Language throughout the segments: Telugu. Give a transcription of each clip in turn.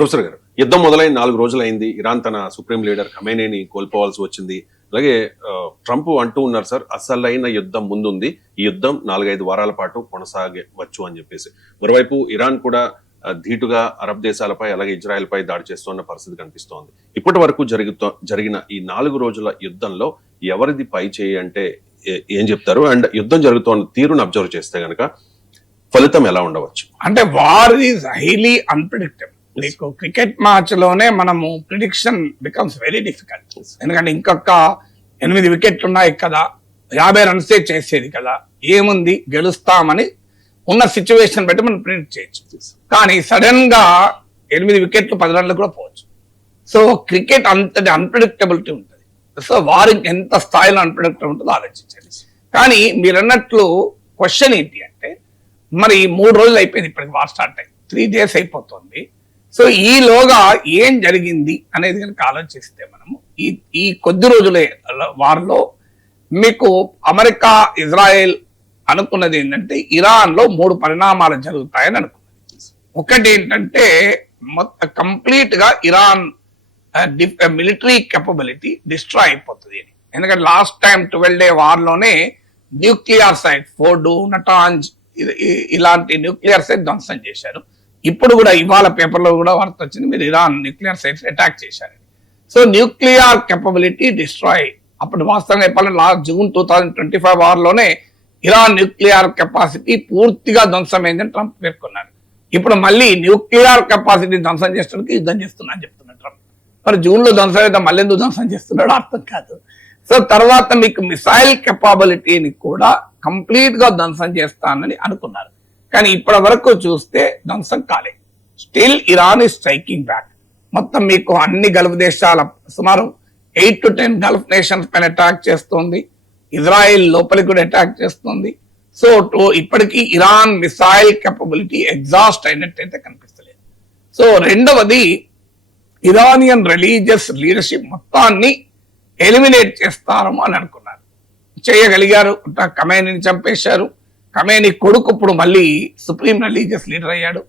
ప్రొఫెసర్ గారు, యుద్ధం మొదలైన 4 రోజులైంది. ఇరాన్ తన సుప్రీం లీడర్ ఖమేనీని కోల్పోవాల్సి వచ్చింది. అలాగే ట్రంప్ అంటూ ఉన్నారు సార్, అసలైన యుద్ధం ముందుంది, ఈ యుద్ధం 4-5 వారాల పాటు కొనసాగవచ్చు అని చెప్పేసి. మరోవైపు ఇరాన్ కూడా ధీటుగా అరబ్ దేశాలపై అలాగే ఇజ్రాయెల్ పై దాడి చేస్తున్న పరిస్థితి కనిపిస్తోంది. ఇప్పటి వరకు జరిగిన ఈ 4 రోజుల యుద్ధంలో ఎవరిది పై చేయి అంటే ఏం చెప్తారు? అండ్ యుద్ధం జరుగుతున్న తీరును అబ్జర్వ్ చేస్తే గనక ఫలితం ఎలా ఉండవచ్చు? అంటే వార్ ఈజ్ హైలీ అన్ప్రిడిక్టబుల్. మీకు క్రికెట్ మ్యాచ్ లోనే మనము ప్రిడిక్షన్ బికమ్స్ వెరీ డిఫికల్ట్. ఎందుకంటే ఇంకొక 8 వికెట్లు ఉన్నాయి కదా, 50 రన్సే చేసేది కదా, ఏముంది గెలుస్తామని ఉన్న సిచ్యువేషన్ బట్టి మనం ప్రిడిక్ట్ చేయొచ్చు. కానీ సడన్ గా 8 వికెట్లు 10 రన్లు కూడా పోవచ్చు. సో క్రికెట్ అంతటి అన్ప్రిడిక్టబిలిటీ ఉంటుంది. సో వార్ ఎంత స్థాయిలో అన్ప్రిడిక్టబుల్ ఉంటుందో ఆలోచించండి. కానీ మీరు అన్నట్లు క్వశ్చన్ ఏంటి అంటే, మరి 3 రోజులు అయిపోయింది, ఇప్పటికి వార్ స్టార్ట్ అయ్యి 3 days అయిపోతుంది. సో ఈలోగా ఏం జరిగింది అనేది కనుక ఆలోచిస్తే మనము ఈ కొద్ది రోజులే వారిలో మీకు అమెరికా ఇజ్రాయెల్ అనుకున్నది ఏంటంటే ఇరాన్ లో 3 పరిణామాలు జరుగుతాయని అనుకున్నది. ఒకటి ఏంటంటే కంప్లీట్ గా ఇరాన్ మిలిటరీ కెపబిలిటీ డిస్ట్రాయ్ అయిపోతుంది అని. ఎందుకంటే లాస్ట్ టైం 12 day వార్ లోనే న్యూక్లియర్ సైట్ ఫోర్డు, నటాంజ్ ఇలాంటి న్యూక్లియర్ సైట్ ధ్వంసం చేశారు. ఇప్పుడు కూడా ఇవాళ పేపర్లో కూడా వార్త వచ్చింది, మీరు ఇరాన్ న్యూక్లియర్ సైట్స్ అటాక్ చేశారు. So nuclear capability destroy. అప్పుడు వాస్తవంగా చెప్పాలంటే లాస్ట్ June 2025 వార్లోనే ఇరాన్ న్యూక్లియర్ కెపాసిటీ పూర్తిగా ధ్వంసమైందని ట్రంప్ పేర్కొన్నారు. ఇప్పుడు మళ్ళీ న్యూక్లియర్ కెపాసిటీ ధ్వంసం చేసడానికి యుద్ధం చేస్తున్నా అని చెప్తున్నారు ట్రంప్. మరి జూన్లో ధ్వంసం అయితే మళ్ళీ ఎందుకు ధ్వంసం చేస్తున్నాడో అర్థం కాదు. సో తర్వాత మీకు మిసైల్ కెపాబిలిటీని కూడా కంప్లీట్ గా ధ్వంసం చేస్తానని అనుకున్నారు. కానీ ఇప్పటి వరకు చూస్తే ధ్వంసం కాలేదు. Still Iran is striking back. మొత్తం మీకు అన్ని గల్ఫ్ దేశాల సుమారు 8 to 10 గల్ఫ్ నేషన్స్ పైన అటాక్ చేస్తుంది. ఇజ్రాయెల్ లోపలికి కూడా అటాక్ చేస్తుంది. సో ఇప్పటికీ ఇరాన్ మిసైల్ కెపబిలిటీ ఎగ్జాస్ట్ అయినట్టయితే కనిపిస్తలేదు. సో రెండవది, ఇరానియన్ రిలీజియస్ లీడర్షిప్ మొత్తాన్ని ఎలిమినేట్ చేస్తారో అని అనుకున్నారు. చేయగలిగారు. ఖమేనీని చంపేశారు. ఖమేనీ కొడుకు ఇప్పుడు మళ్ళీ సుప్రీం రిలీజియస్ లీడర్ అయ్యాడు.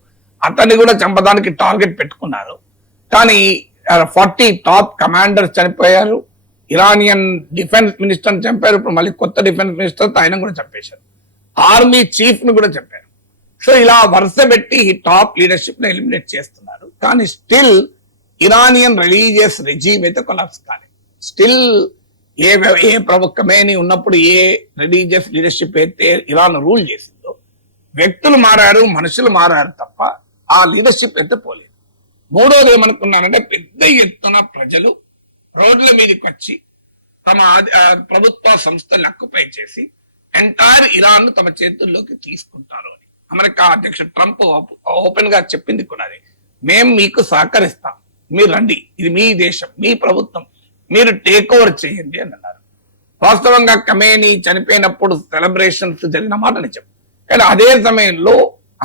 అతన్ని కూడా చంపడానికి టార్గెట్ పెట్టుకున్నారు. కానీ 40 టాప్ కమాండర్స్ చనిపోయారు. ఇరానియన్ డిఫెన్స్ మినిస్టర్ చంపారు. ఇప్పుడు మళ్ళీ కొత్త డిఫెన్స్ మినిస్టర్ ఆయన కూడా చంపేశారు. ఆర్మీ చీఫ్ ను కూడా చంపారు. సో ఇలా వరుస పెట్టి ఈ టాప్ లీడర్షిప్ ని ఎలిమినేట్ చేస్తున్నారు. కానీ స్టిల్ ఇరానియన్ రిలీజియస్ రెజీమ్ అయితే కొలాప్స్ కాలేదు. స్టిల్ ఏ ఖమేనీ ఉన్నప్పుడు ఏ రిలీజియస్ లీడర్షిప్ అయితే ఇరాన్ రూల్ చేసిందో, వ్యక్తులు మారారు, మనుషులు మారారు తప్ప ఆ లీడర్షిప్ అయితే పోలేదు. మూడోది ఏమనుకున్నారంటే, పెద్ద ఎత్తున ప్రజలు రోడ్ల మీదకి వచ్చి తమ ప్రభుత్వ సంస్థలు అక్కుపై చేసి ఎంటైర్ ఇరాన్ తమ చేతుల్లోకి తీసుకుంటారు అని అమెరికా అధ్యక్షుడు ట్రంప్ ఓపెన్ గా చెప్పింది కూడా. మేము మీకు సహకరిస్తాం, మీరు రండి, ఇది మీ దేశం, మీ ప్రభుత్వం, మీరు టేక్ ఓవర్ చేయండి అని అన్నారు. వాస్తవంగా ఖమేనీ చనిపోయినప్పుడు సెలబ్రేషన్స్ జరిగిన మాట నిజం. కానీ అదే సమయంలో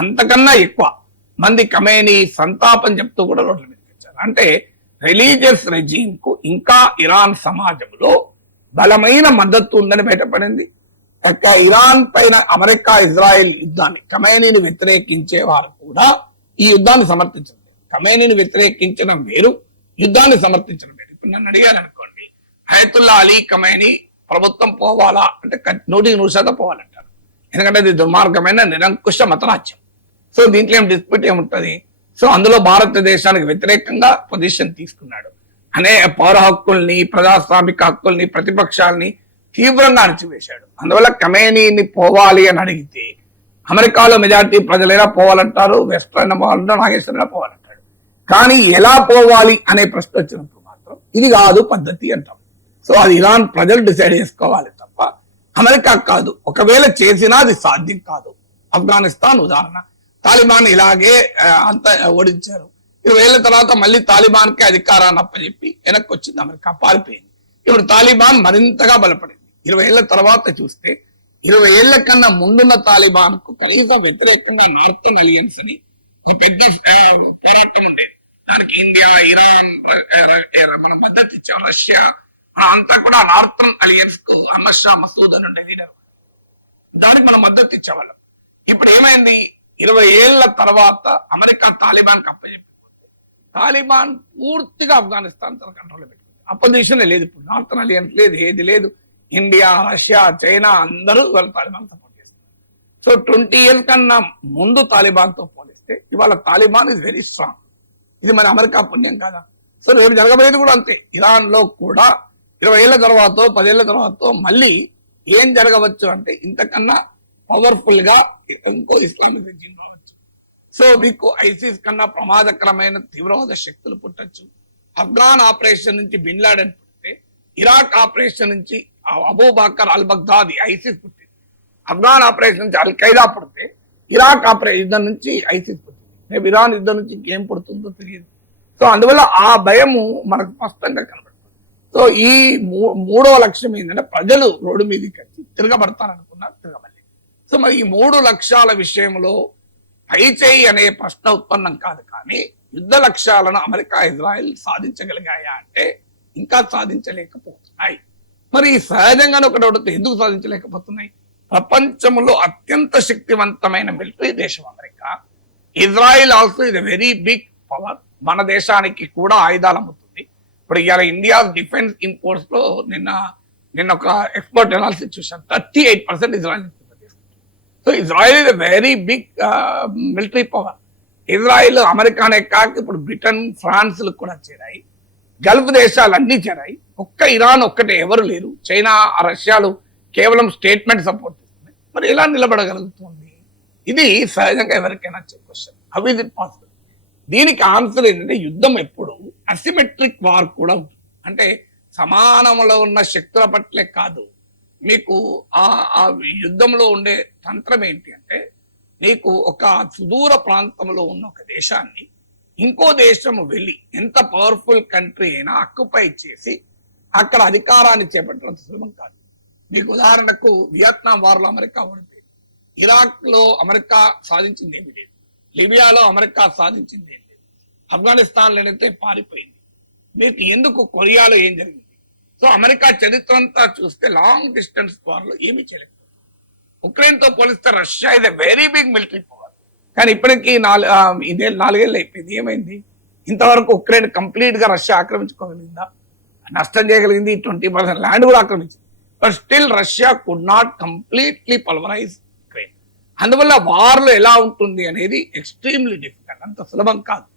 అంతకన్నా ఎక్కువ మంది ఖమేనీ సంతాపం చెప్తూ కూడా రోడ్ల మీదకి వచ్చారు. అంటే రిలీజియస్ రెజీమ్ కు ఇంకా ఇరాన్ సమాజంలో బలమైన మద్దతు ఉందని బయటపడింది. ఇరాన్ పైన అమెరికా ఇజ్రాయెల్ యుద్ధాన్ని, ఖమేనీని వ్యతిరేకించే వారు కూడా ఈ యుద్ధాన్ని సమర్థించడం లేదు. ఖమేనీని వ్యతిరేకించడం వేరు, యుద్ధాన్ని సమర్థించడం వేరు. ఇప్పుడు నన్ను అడిగారు అనుకోండి, అయతుల్లా అలీ ఖమేనీ ప్రభుత్వం పోవాలా అంటే 100% పోవాలంటారు. ఎందుకంటే అది దుర్మార్గమైన నిరంకుశ మతరాజ్యం. సో దీంట్లో ఏం డిస్ప్యూట్ ఏముంటది. సో అందులో భారతదేశానికి వ్యతిరేకంగా పొజిషన్ తీసుకున్నాడు. పౌర హక్కుల్ని, ప్రజాస్వామిక హక్కుల్ని, ప్రతిపక్షాలని తీవ్రంగా అణచివేశాడు. అందువల్ల ఖమేనీని పోవాలి అని అడిగితే అమెరికాలో మెజారిటీ ప్రజలైనా పోవాలంటారు, వెస్ట్రైనా పోవాలంటారు, నాగేశ్వరైనా పోవాలంటాడు. కానీ ఎలా పోవాలి అనే ప్రశ్న వచ్చినప్పుడు మాత్రం ఇది కాదు పద్ధతి అంటాం. సో అది ఇరాన్ ప్రజలు డిసైడ్ చేసుకోవాలి తప్ప అమెరికా కాదు. ఒకవేళ చేసినా అది సాధ్యం కాదు. ఆఫ్ఘనిస్తాన్ ఉదాహరణ, తాలిబాన్ ఇలాగే అంత ఓడించారు. 20 ఏళ్ల తర్వాత మళ్ళీ తాలిబాన్ కి అధికారాన్ని అప్పచెప్పి వెనక్కి వచ్చింది అమెరికా, పారిపోయింది. ఇప్పుడు తాలిబాన్ మరింతగా బలపడింది. 20 ఏళ్ల తర్వాత చూస్తే 20 ఏళ్ల కన్నా ముందున్న తాలిబాన్ కు కనీసం వ్యతిరేకంగా నార్థన్ అలియన్స్ అని ఒక పెద్ద పోరాటం ఉండేది. దానికి ఇండియా, ఇరాన్ మన మద్దతు ఇచ్చాం, రష్యా అంతా కూడా నార్థన్ అలియన్స్ కు అహ్మద్ షా మసూద్ అని ఉండే లీడర్, దానికి మనం మద్దతు ఇచ్చేవాళ్ళం. ఇప్పుడు ఏమైంది? 20 ఏళ్ల తర్వాత అమెరికా తాలిబాన్ కి అప్పచెప్పింది. తాలిబాన్ పూర్తిగా ఆఫ్ఘనిస్తాన్ తన కంట్రోల్లో పెట్టుకుంది. అపోజిషన్ లేదు, ఇప్పుడు నార్థన్ అలియన్స్ లేదు, ఏది లేదు. ఇండియా, రష్యా, చైనా అందరూ వాళ్ళ తాలిబాన్ సపోర్ట్ చేస్తారు. సో 20 years కన్నా ముందు తాలిబాన్ తో పోలిస్తే ఇవాళ తాలిబాన్ ఇస్ వెరీ స్ట్రాంగ్. ఇది మన అమెరికా పుణ్యం కాదా? సో రేపు జరగబోయేది కూడా అంతే. ఇరాన్ లో కూడా 20 ఏళ్ల తర్వాత 10 ఏళ్ల తర్వాత మళ్ళీ ఏం జరగవచ్చు అంటే ఇంతకన్నా పవర్ఫుల్ గా ఇంకో ఇస్లామిక్ రెజిమ్ రావచ్చు. సో మీకు ఐసిస్ కన్నా ప్రమాదకరమైన తీవ్రవాద శక్తులు పుట్టచ్చు. అఫ్ఘాన్ ఆపరేషన్ నుంచి బిన్ లాడెన్ పుట్టితే, ఇరాక్ ఆపరేషన్ నుంచి అబూ బకర్ అల్ బగ్దాది ఐసిస్ పుట్టింది. అఫ్ఘాన్ ఆపరేషన్ నుంచి అల్ ఖైదా పుడితే, ఇరాక్ యుద్ధం నుంచి ఐసిస్ పుట్టింది. రేపు ఇరాన్ యుద్ధం నుంచి ఇంకేం పుడుతుందో తెలియదు. సో అందువల్ల ఆ భయము మనకు స్పష్టంగా కనబడుతుంది. సో ఈ మూడవ లక్ష్యం ఏంటంటే ప్రజలు రోడ్డు మీదకి వచ్చి తిరగబడతారనుకున్నారు, తిరగబడలేదు. సో మరి ఈ 3 లక్ష్యాల విషయంలో పైచేయి అనే ప్రశ్న ఉత్పన్నం కాదు. కానీ యుద్ధ లక్ష్యాలను అమెరికా, ఇజ్రాయెల్ సాధించగలిగాయా అంటే ఇంకా సాధించలేకపోతున్నాయి. మరి సహజంగానే ఒకటి అడిగితే ఎందుకు సాధించలేకపోతున్నాయి? ప్రపంచంలో అత్యంత శక్తివంతమైన మిలిటరీ దేశం అమెరికా. ఇజ్రాయెల్ ఆల్సో ఇది వెరీ బిగ్ పవర్. మన దేశానికి కూడా ఆయుధాలు అమ్ముతుంది. ఇప్పుడు ఇవాళ ఇండియా డిఫెన్స్ ఇంపోర్ట్స్ లో నిన్న ఒక ఎక్స్పర్ట్ అనాలిసిస్ చూసాను, 38% Israel. So Israel is very big military power. Israel అమెరికానే కాక ఇప్పుడు బ్రిటన్, ఫ్రాన్స్ కూడా చేరాయి. గల్ఫ్ దేశాలు అన్ని చేరాయి. ఒక్క ఇరాన్ ఒక్కటే ఎవరు లేరు. చైనా, రష్యాలు కేవలం స్టేట్మెంట్ సపోర్ట్ చేస్తుంది. మరి ఎలా నిలబడగలుగుతుంది? ఇది సహజంగా ఎవరికైనా వచ్చే question. How is it possible? దీనికి ఆన్సర్ ఏంటంటే యుద్ధం ఎప్పుడు అసిమెట్రిక్ వార్ కూడా ఉంటుంది. అంటే సమానంలో ఉన్న శక్తుల పట్లే కాదు, మీకు ఆ యుద్ధంలో ఉండే తంత్రం ఏంటి అంటే, నీకు ఒక సుదూర ప్రాంతంలో ఉన్న ఒక దేశాన్ని ఇంకో దేశం వెళ్ళి ఎంత పవర్ఫుల్ కంట్రీ అయినా ఆక్యుపై చేసి అక్కడ అధికారాన్ని చేపట్టడం సులభం కాదు. మీకు ఉదాహరణకు వియత్నాం వార్లో అమెరికా ఓడిపోయింది. ఇరాక్ లో అమెరికా సాధించింది ఏమీ లేదు. లిబియాలో అమెరికా సాధించింది ఏం లేదు. ఆఫ్ఘనిస్తాన్ లోనైతే పారిపోయింది. మీకు ఎందుకు కొరియాలో ఏం జరిగింది? సో అమెరికా చరిత్ర అంతా చూస్తే లాంగ్ డిస్టెన్స్ వార్లో ఏమీ చేయలేదు. ఉక్రెయిన్ తో పోలిస్తే రష్యా ఇది వెరీ బిగ్ మిలిటరీ పవర్. కానీ ఇప్పటికీ 4 ఏళ్ళు అయిపోయింది. ఏమైంది? ఇంతవరకు ఉక్రెయిన్ కంప్లీట్ గా రష్యా ఆక్రమించుకోగలిగిందా? నష్టం చేయగలిగింది. 20% ల్యాండ్ కూడా ఆక్రమించింది. But still Russia could not completely pulverise Ukraine. అందువల్ల వార్లో ఎలా ఉంటుంది అనేది ఎక్స్ట్రీమ్లీ డిఫికల్ట్, అంత సులభం కాదు.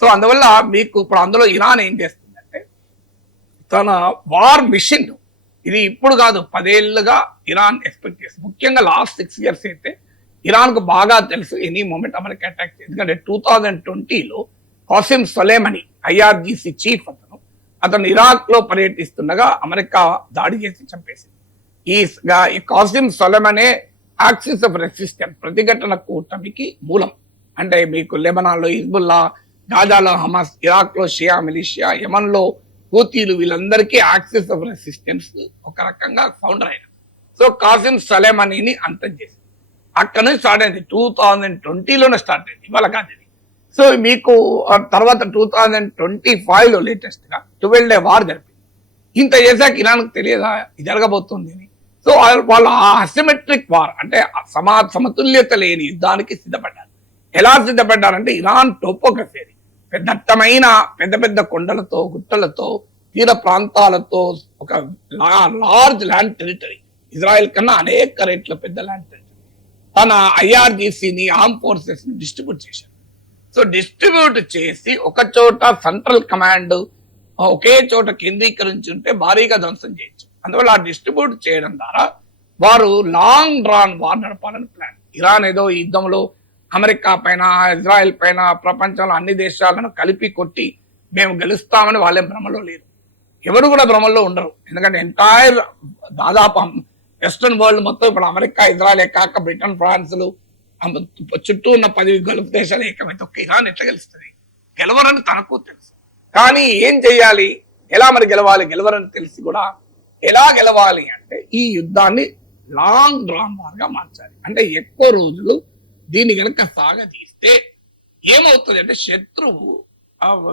సో అందువల్ల మీకు ఇప్పుడు అందులో ఇరాన్ ఏం చేస్తుందంటే, తన వార్ మిషన్ ఇది ఇప్పుడు కాదు 10 ఏళ్లుగా ఇరాన్ ఎక్స్పెక్ట్ చేస్తుంది. ముఖ్యంగా లాస్ట్ 6 years అయితే ఇరాన్ కు బాగా తెలుసు ఎనీ మూమెంట్ అమెరికా అటాక్ చేస్తుంది. ఎందుకంటే 2020లో కాసిం సొలేమనీ IRGC చీఫ్ అతను ఇరాక్ లో పర్యటిస్తుండగా అమెరికా దాడి చేసి చంపేసింది. ఈ కాసిం సొలేమనే యాక్సిస్ ఆఫ్ రెసిస్టెన్స్, ప్రతిఘటన కూటమికి మూలం. అంటే మీకు లెబనాన్ లో హిజ్బుల్లా, గాజాలో హమాస్, ఇరాక్ లో షియా మిలిషియా, యమన్ లో హూతీలు, వీళ్ళందరికీ యాక్సిస్ ఆఫ్ రెసిస్టెన్స్ ఒక రకంగా ఫౌండర్ అయిన. సో కాసిం సొలేమనీని అంతం చేసింది. అక్కడ నుంచి స్టార్ట్ అయింది. 2020లోనే స్టార్ట్ అయింది, ఇవాళ కాదు ఇది. సో మీకు తర్వాత 2025లో లేటెస్ట్ గా 12 day వార్ జరిపింది. ఇంత చేశాక ఇరాన్కి తెలియదా ఇది జరగబోతుంది అని? సో వాళ్ళు ఆ అసిమెట్రిక్ వార్ అంటే సమతుల్యత లేని యుద్ధానికి సిద్ధపడ్డారు. ఎలా సిద్ధపడ్డారంటే, ఇరాన్ టోపోగ్రఫీ అది దట్టమైన పెద్ద పెద్ద కొండలతో, గుట్టలతో, తీర ప్రాంతాలతో ఒక లార్జ్ ల్యాండ్ టెరిటరీ, ఇజ్రాయెల్ కన్నా అనేక రేట్ల పెద్ద ల్యాండ్ టెరిటరీ. తన IRGCని, ఆర్మ్ ఫోర్సెస్ ని డిస్ట్రిబ్యూట్ చేశారు. సో డిస్ట్రిబ్యూట్ చేసి ఒక చోట సెంట్రల్ కమాండ్ ఒకే చోట కేంద్రీకరించి ఉంటే భారీగా ధ్వంసం చేయొచ్చు. అందువల్ల ఆ డిస్ట్రిబ్యూట్ చేయడం ద్వారా వారు లాంగ్ డ్రాన్ వార్ నడపాలని ప్లాన్. ఇరాన్ ఏదో ఈ యుద్ధంలో అమెరికా పైన, ఇజ్రాయెల్ పైన, ప్రపంచంలో అన్ని దేశాలను కలిపి కొట్టి మేము గెలుస్తామని వాళ్ళే భ్రమలో లేరు. ఎవరు కూడా భ్రమల్లో ఉండరు. ఎందుకంటే ఎంటైర్ దాదాపు వెస్టర్న్ వరల్డ్ మొత్తం ఇప్పుడు అమెరికా, ఇజ్రాయెల్ కాక బ్రిటన్, ఫ్రాన్స్లు చుట్టూ ఉన్న 10 గల్ఫ్ దేశాలు ఏకమైతే ఒక్క ఇరాన్ ఎట్లా గెలుస్తుంది? గెలవరని తనకు తెలుసు. కానీ ఏం చెయ్యాలి, ఎలా మరి గెలవరని తెలిసి కూడా ఎలా గెలవాలి అంటే ఈ యుద్ధాన్ని లాంగ్ డ్రాన్ వార్గా మార్చాలి. అంటే ఎక్కువ రోజులు దీన్ని కనుక సాగదీస్తే ఏమవుతుంది అంటే శత్రువు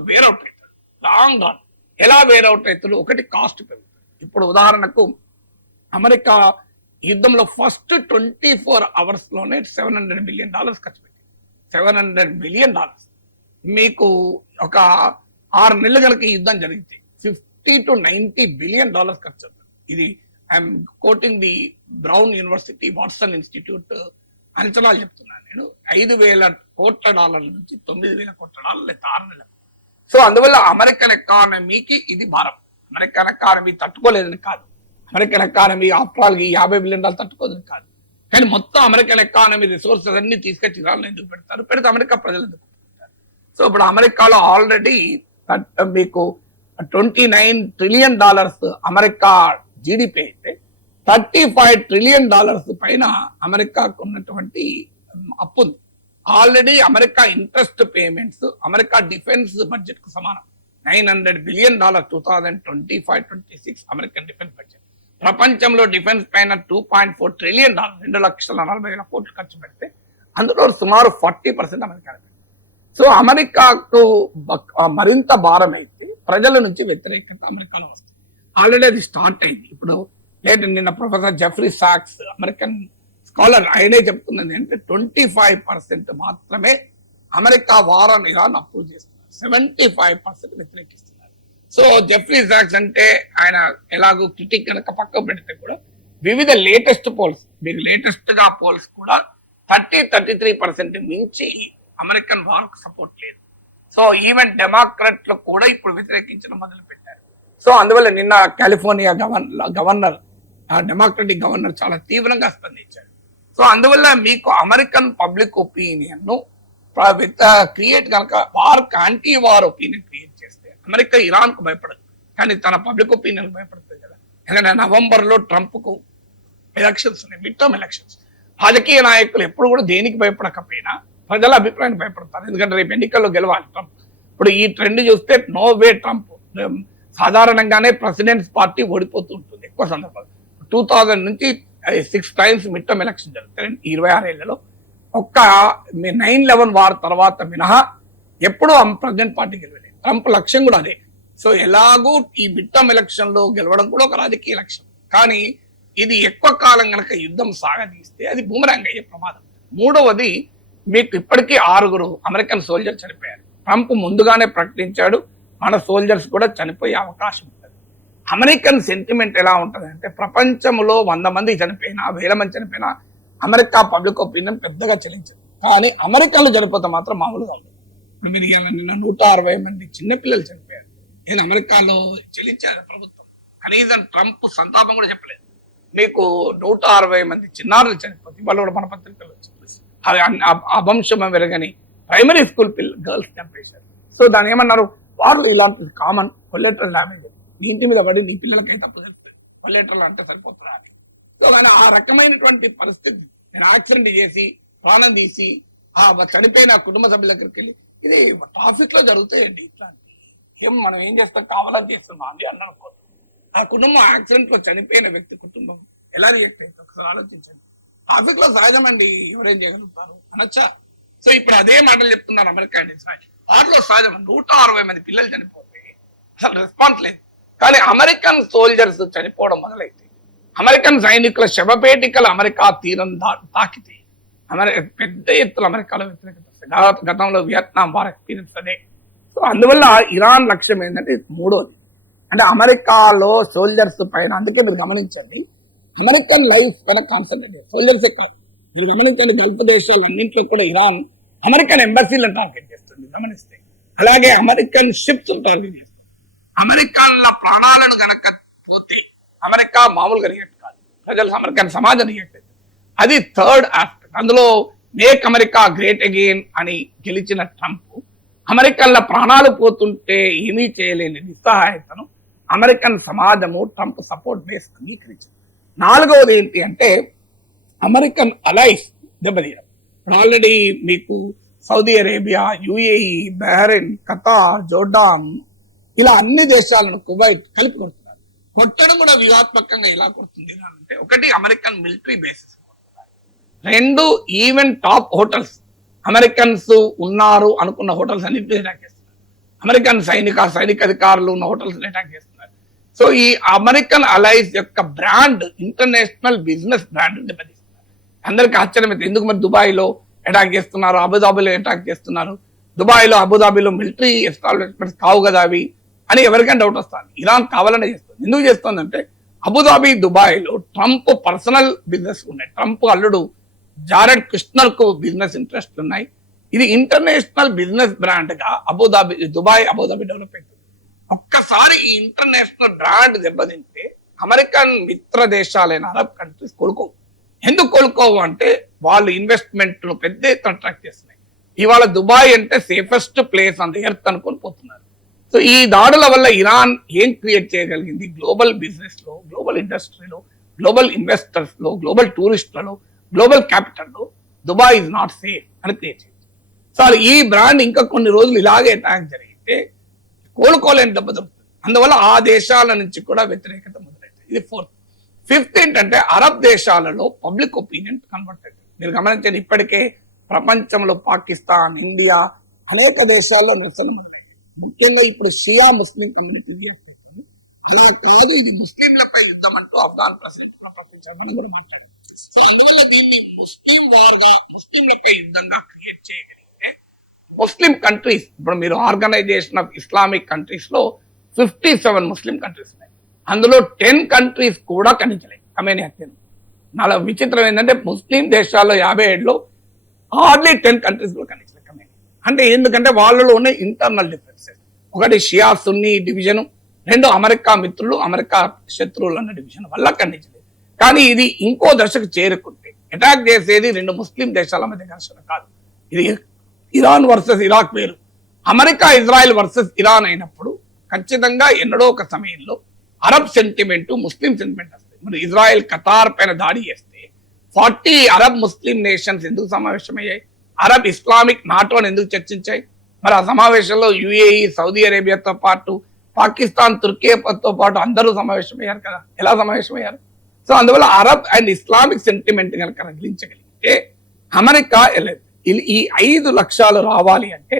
వేరౌట్ అవుతాడు. లాంగ్ డ్రాన్ ఎలా వేరౌట్ అవుతాడు? ఒకటి కాస్ట్ పెరుగుతుంది. ఇప్పుడు ఉదాహరణకు అమెరికా యుద్ధంలో ఫస్ట్ 24 hours లోనే $700 billion ఖర్చు పెట్టింది. $700 billion. మీకు ఒక 6 నెలలు కనుక ఈ యుద్ధం జరిగితే $50 to $90 billion ఖర్చు అవుతుంది. ఇది I'm quoting the brown university Watson institute అంచనాలు చెప్తున్నాను నేను. $5,000 కోట్ల నుంచి $9,000 కోట్ల లేదా 6 నెలలు. సో అందువల్ల అమెరికన్ ఎకానమీకి ఇది భారం. అమెరికన్ ఎకానమీ తట్టుకోలేదని కాదు, American economy after all $50 billion తట్టుకోదని కాదు, కానీ మొత్తం అమెరికన్ ఎకానమీ రిసోర్సెస్ అన్ని తీసుకొచ్చి ఇరాన్లో ఎందుకు పెడితే అమెరికా ప్రజలు ఎందుకు పెడతారు. సో ఇప్పుడు అమెరికాలో ఆల్రెడీ మీకు $29 trillion అమెరికా జీడిపి అయితే $35 trillion పైన అమెరికాకు ఉన్నటువంటి అప్పు ఉంది. Already America interest payments America defence budget కు సమానం. $900 billion 2025-26 అమెరికన్ డిఫెన్స్ బడ్జెట్. ప్రపంచంలో డిఫెన్స్ పైన $2.4 trillion 2,40,000 కోట్లు ఖర్చు పెడితే అందులో సుమారు 40% అమెరికా. సో అమెరికాకు మరింత భారం అయితే ప్రజల నుంచి వ్యతిరేకత అమెరికాలో వస్తుంది. ఆల్రెడీ అది స్టార్ట్ అయింది. ఇప్పుడు నిన్న ప్రొఫెసర్ జెఫ్రీ సాక్స్ అమెరికన్ స్కాలర్ ఆయనే చెప్తున్నది అంటే 25% మాత్రమే అమెరికా వారాన్ని ఇరాన్ అప్రూవ్ చేస్తున్నారు, 75% వ్యతిరేకిస్తున్నారు. సో జెఫ్రీ సాక్స్ అంటే ఆయన ఎలాగో క్రిటిక్ కనుక పక్క పెడితే కూడా వివిధ లేటెస్ట్ పోల్స్, మీకు లేటెస్ట్ గా పోల్స్ కూడా 33% మించి అమెరికన్ వార్ సపోర్ట్ లేదు. సో ఈవెన్ డెమోక్రాట్లు కూడా ఇప్పుడు వ్యతిరేకించడం మొదలు పెట్టారు. సో అందువల్ల నిన్న కాలిఫోర్నియా గవర్నర్ డెమోక్రటిక్ గవర్నర్ చాలా తీవ్రంగా స్పందించారు. సో అందువల్ల మీకు అమెరికన్ పబ్లిక్ ఒపీనియన్ ను క్రియేట్ కనుక యాంటీ వార్ ఒపీనియన్ క్రియేట్ చేస్తే అమెరికా ఇరాన్ కు భయపడదు, కానీ తన పబ్లిక్ ఒపీనియన్ భయపడుతుంది కదా. ఎందుకంటే నవంబర్ లో ట్రంప్ కు ఎలక్షన్స్ ఉన్నాయి, మిడ్ టర్మ్ ఎలక్షన్స్. రాజకీయ నాయకులు ఎప్పుడు కూడా దేనికి భయపడకపోయినా ప్రజల అభిప్రాయాన్ని భయపడతారు, ఎందుకంటే రేపు ఎన్నికల్లో గెలవాలి ట్రంప్. ఇప్పుడు ఈ ట్రెండ్ చూస్తే నో వే ట్రంప్ సాధారణంగానే ప్రెసిడెంట్స్ పార్టీ ఓడిపోతూ ఉంటుంది ఎక్కువ సందర్భాలు. 2000 నుంచి 6 times మిడ్ టర్మ్ ఎలక్షన్ జరుగుతాయి 26 ఏళ్లలో. ఒక్క 9/11 వార్ తర్వాత మినహా ఎప్పుడూ ప్రెసిడెంట్ పార్టీ గెలవలేదు. ట్రంప్ లక్ష్యం కూడా అదే. సో ఎలాగూ ఈ మిడ్ టర్మ్ ఎలక్షన్ లో గెలవడం కూడా ఒక రాజకీయ లక్ష్యం, కానీ ఇది ఎక్కువ కాలం కనుక యుద్ధం సాగదీస్తే అది బూమరాంగ్ అయ్యే ప్రమాదం. మూడవది, మీకు ఇప్పటికీ 6 అమెరికన్ సోల్జర్స్ చనిపోయారు. ట్రంప్ ముందుగానే ప్రకటించాడు మన సోల్జర్స్ కూడా చనిపోయే అవకాశం ఉంటుంది. అమెరికన్ సెంటిమెంట్ ఎలా ఉంటుంది అంటే ప్రపంచంలో 100 మంది చనిపోయినా 1000 మంది చనిపోయినా అమెరికా పబ్లిక్ ఒపీనియన్ పెద్దగా చెల్లించదు, కానీ అమెరికన్లు చనిపోతే మాత్రం మామూలుగా ఉంది. ఇప్పుడు మీరు నిన్న 160 మంది చిన్నపిల్లలు చనిపోయారు. నేను అమెరికాలో చెల్లించారు ప్రభుత్వం, కనీసం ట్రంప్ సంతాపం కూడా చెప్పలేదు. మీకు 160 మంది చిన్నారులు చనిపోతే వాళ్ళు కూడా మన పత్రికలు వచ్చింది. అది అవంశం వెరగని primary school girls temperature. So దాని ఏమన్నారు, వాళ్ళు ఇలాంటి కామన్ కొల్లెటరల్ డ్యామేజ్, నీ ఇంటి మీద పడి నీ పిల్లలకై తప్పు తెలుస్తుంది, కొల్లెటరల్ అంటే సరిపోతున్నా. సో ఆయన ఆ రకమైనటువంటి పరిస్థితి, నేను యాక్సిడెంట్ చేసి ప్రాణం తీసి ఆ చనిపోయిన కుటుంబ సభ్యుల దగ్గరికి వెళ్ళి ఇది ట్రాఫిక్ లో జరుగుతాయండి ఇట్లాంటి ఏం మనం ఏం చేస్తాం కావాలని చేస్తున్నాం అండి అని అనుకోండి. ఆ కుటుంబం యాక్సిడెంట్ లో చనిపోయిన వ్యక్తి కుటుంబం ఎలా రియాక్ట్ అవుతుంది ఒకసారి ఆలోచించండి. ట్రాఫిక్ లో సహజమండి, ఎవరేం చేయగలుగుతారు అనొచ్చా? సో ఇప్పుడు అదే మాటలు చెప్తున్నారు అమెరికా. వాటిలో సహజం 160 మంది పిల్లలు చనిపోతే అసలు రెస్పాన్స్ లేదు, కానీ అమెరికన్ సోల్జర్స్ చనిపోవడం మొదలైతే అమెరికన్ సైనికుల శవపేటికలు అమెరికా తీరం తాకితే పెద్ద ఎత్తున అమెరికాలో వ్యతిరేకత. గతంలో వియత్నాం వార్ ఎక్స్పీరియన్స్ అదే. సో అందువల్ల ఇరాన్ లక్ష్యం ఏంటంటే మూడోది, అంటే అమెరికాలో సోల్జర్స్ పైన, అందుకే మీరు గమనించండి అమెరికన్ లైఫ్ పైన కాన్సన్ట్రేట్ సోల్జర్స్ ఎక్కడ మీరు గమనించండి. గల్ఫ్ దేశాలన్నింటిలో కూడా ఇరాన్ అమెరికన్ ఎంబసీలను టార్గెట్ చేస్తుంది గమనిస్తే, అలాగే అమెరికన్ షిప్స్ టార్గెట్ చేస్తుంది. అమెరికన్ల ప్రాణాలను గనక పోతే అమెరికా మామూలుగా రియాక్ట్ కాదు, ప్రజలు అమెరికన్ సమాజం రియాక్ట్ అవుతుంది. అది థర్డ్ ఆస్పెక్ట్. అందులో మేక్ అమెరికా గ్రేట్ అగైన్ అని గెలిచిన ట్రంప్ అమెరికన్ల ప్రాణాలు పోతుంటే ఏమీ చేయలేని నిస్సహాయతను అమెరికన్ సమాజము ట్రంప్ సపోర్ట్ బేస్ అంగీకరించింది. నాలుగవది ఏంటి అంటే అమెరికన్ అలైస్ దెబ్బతీయడం. ఆల్రెడీ మీకు Saudi Arabia, UAE, Bahrain, Qatar, Jordan ఇలా అన్ని దేశాలను కువైట్ కలిపి కొడుతున్నారు. కొట్టడం కూడా వ్యూహాత్మకంగా ఎలా కొడుతుంది అంటే, ఒకటి American military bases, 2 even top hotels Americans ఉన్నారు అనుకున్న హోటల్స్ అన్నింటినీ అటాక్ చేస్తున్నారు. అమెరికన్ సైనిక అధికారులు ఉన్న హోటల్స్ అటాక్ చేస్తున్నారు. సో ఈ అమెరికన్ అలైస్ యొక్క బ్రాండ్, ఇంటర్నేషనల్ బిజినెస్ బ్రాండ్ దెబ్బతీస్తున్నారు. అందరికీ ఆశ్చర్యం అయితే ఎందుకు మరి దుబాయ్ లో అటాక్ చేస్తున్నారు, అబుదాబిలో అటాక్ చేస్తున్నారు, దుబాయ్లో అబుదాబిలో మిలిటరీ ఎస్టాబ్లిష్మెంట్స్ కావు కదా అవి అని ఎవరికైనా డౌట్ వస్తుంది. ఇరాన్ కావాలనే చేస్తుంది. ఎందుకు చేస్తుందంటే అబుదాబి దుబాయ్లో ట్రంప్ పర్సనల్ బిజినెస్ ఉన్నాయి. ట్రంప్ అల్లుడు జారెడ్ కుష్నర్ కు బిజినెస్ ఇంట్రెస్ట్ ఉన్నాయి. ఇది ఇంటర్నేషనల్ బిజినెస్ బ్రాండ్ గా దుబాయ్ అబుదాబి డెవలప్ అవుతుంది. ఒక్కసారి ఈ ఇంటర్నేషనల్ బ్రాండ్ దెబ్బతింటే అమెరికన్ మిత్ర దేశాలైన అరబ్ కంట్రీస్ కోలుకోవు. ఎందుకు కోలుకోవు అంటే వాళ్ళు ఇన్వెస్ట్మెంట్ పెద్ద ఎత్తున అట్రాక్ట్ చేస్తున్నాయి. ఇవాళ దుబాయ్ అంటే safest place on the earth అనుకొని పోతున్నారు. సో ఈ దాడుల వల్ల ఇరాన్ ఏం క్రియేట్ చేయగలిగింది? గ్లోబల్ బిజినెస్ లో, గ్లోబల్ ఇండస్ట్రీలో, గ్లోబల్ ఇన్వెస్టర్స్ లో, గ్లోబల్ టూరిస్టులలో, గ్లోబల్ క్యాపిటల్ లో దుబాయ్ ఇస్ నాట్ సేఫ్ అని క్రియేట్ చేసింది. సో ఈ బ్రాండ్ ఇంకా కొన్ని రోజులు ఇలాగే అటాక్ జరిగితే కోలుకోలేని దెబ్బ దొరుకుతుంది. అందువల్ల ఆ దేశాల నుంచి కూడా వ్యతిరేకత మొదలైంది. ఇది 4th. 5th ఏంటంటే అరబ్ దేశాలలో పబ్లిక్ ఒపీనియన్ కన్వర్ట్ అవుతుంది. మీరు గమనించండి, ఇప్పటికే ప్రపంచంలో పాకిస్తాన్, ఇండియా అనేక దేశాల్లో నిరసన ఉన్నాయి. ముఖ్యంగా ఇప్పుడు షియా ముస్లిం కమ్యూనిటీ అలా కాదు, ఇది ముస్లింలపై యుద్ధం అంటూ ఆఫ్ఘాన్ ప్రెసిడెంట్ ప్రపంచాన్ని కూడా మాట్లాడారు. సో అందువల్ల దీన్ని ముస్లిం వార్ గా, ముస్లింలపై యుద్ధంగా క్రియేట్ చేయగలిగితే ముస్లిం కంట్రీస్, ఇప్పుడు మీరు ఆర్గనైజేషన్ ఆఫ్ ఇస్లామిక్ కంట్రీస్ లో 57 ముస్లిం కంట్రీస్ ఉన్నాయి. అందులో 10 కంట్రీస్ కూడా ఖండించలేదు ఖమేనీ హత్యను. నాలో విచిత్రం ఏంటంటే ముస్లిం దేశాల్లో 57లో హార్డ్లీ 10 కంట్రీస్ కూడా ఖండించలేదు ఖమేనీ. అంటే ఎందుకంటే వాళ్ళలో ఉన్న ఇంటర్నల్ డిఫరెన్సెస్. ఒకటి షియా సున్నీ డివిజన్, 2 అమెరికా మిత్రులు అమెరికా శత్రువులు అన్న డివిజన్ వల్ల ఖండించలేదు. కానీ ఇది ఇంకో దశకు చేరుకుంటే అటాక్ చేసేది 2 ముస్లిం దేశాల మధ్య ఘర్షణ కాదు, ఇది ఇరాన్ వర్సెస్ ఇరాక్ వేరు. అమెరికా ఇజ్రాయెల్ వర్సెస్ ఇరాన్ అయినప్పుడు ఖచ్చితంగా ఎన్నడో ఒక సమయంలో అరబ్ సెంటిమెంట్, ముస్లిం సెంటిమెంట్ వస్తాయి. మరి ఇజ్రాయెల్ ఖతార్ పైన దాడి చేస్తే 40 అరబ్ ముస్లిం నేషన్స్ ఎందుకు సమావేశమయ్యాయి? అరబ్ ఇస్లామిక్ నాటో అని ఎందుకు చర్చించాయి? మరి ఆ సమావేశంలో యుఏఈ, సౌదీ అరేబియాతో పాటు పాకిస్తాన్, తుర్కీతో పాటు అందరూ సమావేశమయ్యారు కదా. ఎలా సమావేశమయ్యారు? సో అందువల్ల అరబ్ అండ్ ఇస్లామిక్ సెంటిమెంట్ కనుక రగిలించగలిగితే అమెరికా ఈ 5 లక్ష్యాలు రావాలి అంటే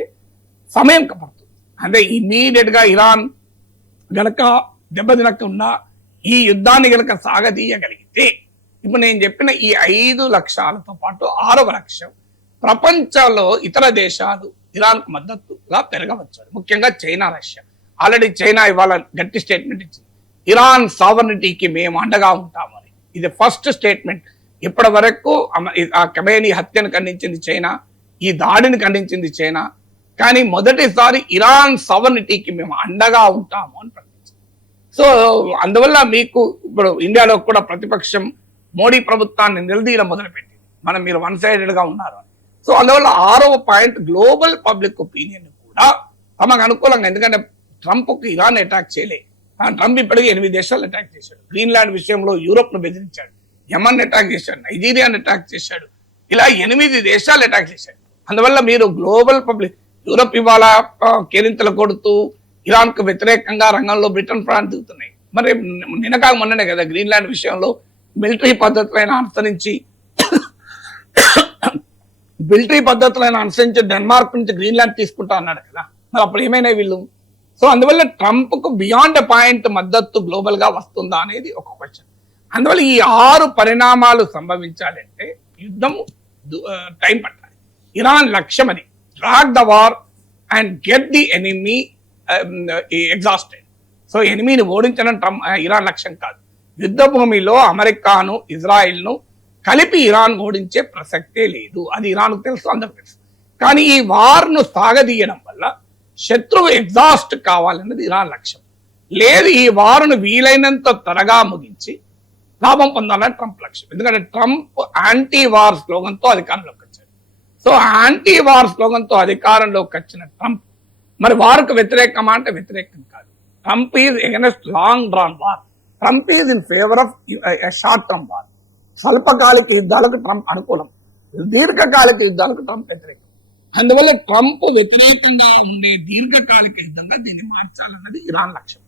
సమయం పడుతుంది. అంటే ఇమీడియట్ గా ఇరాన్ గనక దెబ్బతినకుండా ఈ యుద్ధాన్ని గనక సాగదీయగలిగితే, ఇప్పుడు నేను చెప్పిన ఈ 5 లక్ష్యాలతో పాటు 6వ లక్ష్యం, ప్రపంచంలో ఇతర దేశాలు ఇరాన్ కు మద్దతుగా పెరగవచ్చు. ముఖ్యంగా చైనా, రష్యా. ఆల్రెడీ చైనా ఇవాళ గట్టి స్టేట్మెంట్ ఇచ్చింది, ఇరాన్ సావర్నిటీకి మేము అండగా ఉంటామని. ఇది ఫస్ట్ స్టేట్మెంట్. ఇప్పటి వరకు ఆ ఖమేనీ హత్యను ఖండించింది చైనా, ఈ దాడిని ఖండించింది చైనా, కానీ మొదటిసారి ఇరాన్ సావర్నిటీకి మేము అండగా ఉంటాము అని ప్రకటించింది. సో అందువల్ల మీకు ఇప్పుడు ఇండియాలో కూడా ప్రతిపక్షం మోడీ ప్రభుత్వాన్ని నిలదీయడం మొదలుపెట్టింది, మీరు వన్ సైడెడ్ గా ఉన్నారు అని. సో అందువల్ల 6వ పాయింట్, గ్లోబల్ పబ్లిక్ ఒపీనియన్ కూడా తమకు అనుకూలంగా, ఎందుకంటే ట్రంప్కి ఇరాన్ అటాక్ చేయలే, ట్రంప్ ఇప్పటికీ 8 దేశాలు అటాక్ చేశాడు. గ్రీన్లాండ్ విషయంలో యూరోప్ ను బెదిరించాడు, యమన్ అటాక్ చేశాడు, నైజీరియాని అటాక్ చేశాడు, ఇలా 8 దేశాలు అటాక్ చేశాడు. అందువల్ల మీరు గ్లోబల్ పబ్లిక్, యూరోప్ ఇవాళ కేరింతలు కొడుతూ ఇరాన్ కు వ్యతిరేకంగా రంగంలో బ్రిటన్, ఫ్రాన్స్ దిగుతున్నాయి. మరి నిన్నకాక మొన్ననే కదా గ్రీన్లాండ్ విషయంలో మిలిటరీ పద్ధతులను అనుసరించి డెన్మార్క్ నుంచి గ్రీన్లాండ్ తీసుకుంటా అన్నాడు కదా. మరి అప్పుడు ఏమైనా వీళ్ళు? సో అందువల్ల ట్రంప్ కు బియాండ్ పాయింట్ మద్దతు గ్లోబల్ గా వస్తుందా అనేది ఒక క్వశ్చన్. అందువల్ల ఈ 6 పరిణామాలు సంభవించాలంటే యుద్ధం టైం పట్టాలి. ఇరాన్ లక్ష్యం అది, drag the war and get the enemy exhausted. So ఎనిమీని ఓడించడం ఇరాన్ లక్ష్యం కాదు. యుద్ధ భూమిలో అమెరికాను, ఇజ్రాయిల్ను కలిపి ఇరాన్ ఓడించే ప్రసక్తే లేదు. అది ఇరాన్కు తెలుసు, అందరికి తెలుసు. కానీ ఈ వార్ను సాగదీయడం వల్ల శత్రువు ఎగ్జాస్ట్ కావాలన్నది ఇరాన్ లక్ష్యం. లేదు, ఈ వారును వీలైనంత త్వరగా ముగించి లాభం పొందాలని ట్రంప్ లక్ష్యం. ఎందుకంటే ట్రంప్ యాంటీ వార్ స్లోగన్తో అధికారంలోకి వచ్చాడు. సో యాంటీ వార్ స్లోగన్తో అధికారంలోకి వచ్చిన ట్రంప్ మరి వార్కు వ్యతిరేకమా అంటే వ్యతిరేకం కాదు. Trump is against long drawn war. Trump is in favour of short term war. స్వల్పకాలిక యుద్ధాలకు ట్రంప్ అనుకూలం, దీర్ఘకాలిక యుద్ధాలకు ట్రంప్ వ్యతిరేకం. అందువల్ల ట్రంప్ వ్యతిరేకంగా ఉండే దీర్ఘకాలిక యుద్ధంగా దీన్ని మార్చాలన్నది ఇరాన్ లక్ష్యం.